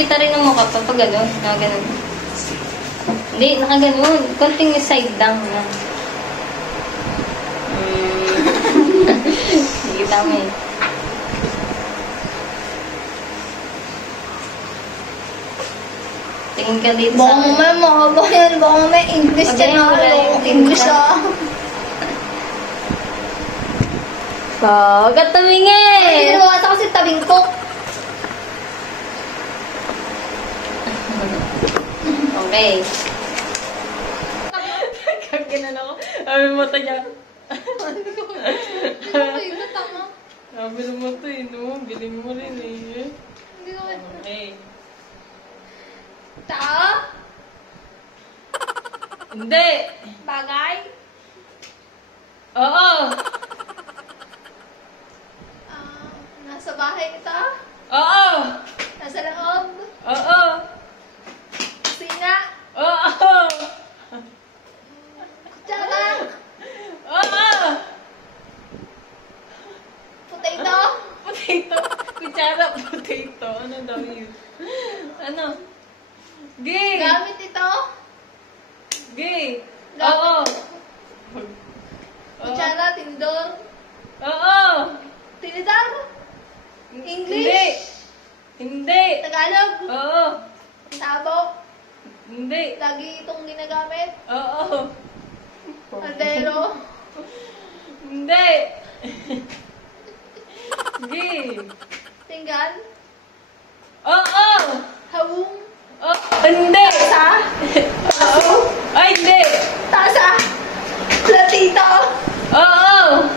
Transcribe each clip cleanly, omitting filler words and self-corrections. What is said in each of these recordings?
kita rin ang mukha pa pag gano'n. Nakaganon. Hindi, nakaganon. Konting side lang na. Sige, tama eh. Tingin ka dito sa akin. Baka may mahaba yan. Baka may English Okay, yan. wala yung English ah. Huwag ka tumingin! Inuwasa kasi tabing ko. Okay. Kaginan ako. Sabi mo mata niya. Ay, tama. Sabi ng mata eh, no? Biling mo rin eh. Hindi ko Okay. Tao? Hindi! Bagay? Oo! Nasa bahay kita? Oo! Nasa loob? Oo! Kusina? Oo! Kutsara? Oo! Potato? Potato! Kutsara, potato. Ano daw yun? Ano? Gay! Gamit ito? Gay! Gamit. Oo! Kutsara? Tindor? Oo! Tinidor? Hindi! English? Hindi! Tagalog? Oo! Sabo? Hindi! Lagi itong ginagamit? Oo! Aldero? Hindi! Gay! Tinggan? Oo! Hawong? Oh, hindi! Tasa? Oo! Ay, hindi! Tasa? Platito? Oo!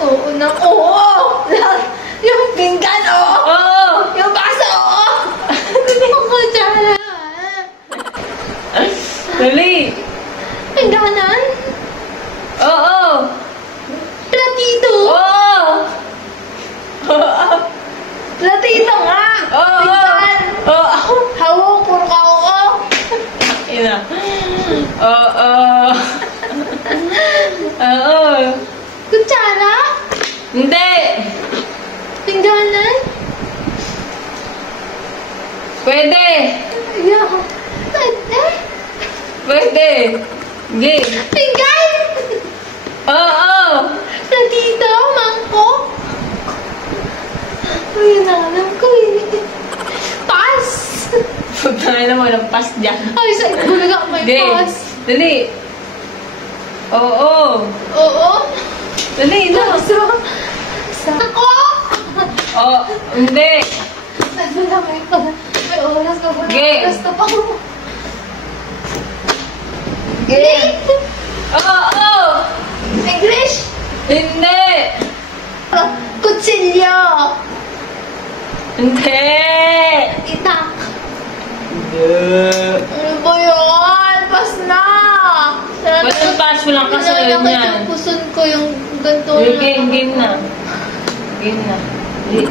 Oo na, oo! Yung pinggan, oo! Oo! Yung baso, oo! Hindi ko kutsara. Dali! Pingganan? Oo! Platito? Oo! Oo! Platito nga! Oo! Pinggan! Oo! Hawong, puro ka oo! Ina. Oo! Oo! Kutsara? Hindi! Pingganan? Pwede! Yeah. Pwede? Pwede! Gay! Pinggan? Oo! Platito? Mangkok? Uy, alam ko eh. Pass! Pagtangay na mo, nagpas dyan. Ay, sa bulaga may Gay! pass. Dali! Oo! Oo? Dali na! Sa ako? Oh, hindi! Ano na may oras ka ba? Gay. Oras ka pa ko. Gay! Oo! English? Hindi! Kutsilyo. Hindi! Itak. Hindi! Ano ba yun? Pas na. Walang pass, walang kasunod Nakita yan. yung puson ko yung ganito. Game na. Game na. Hindi.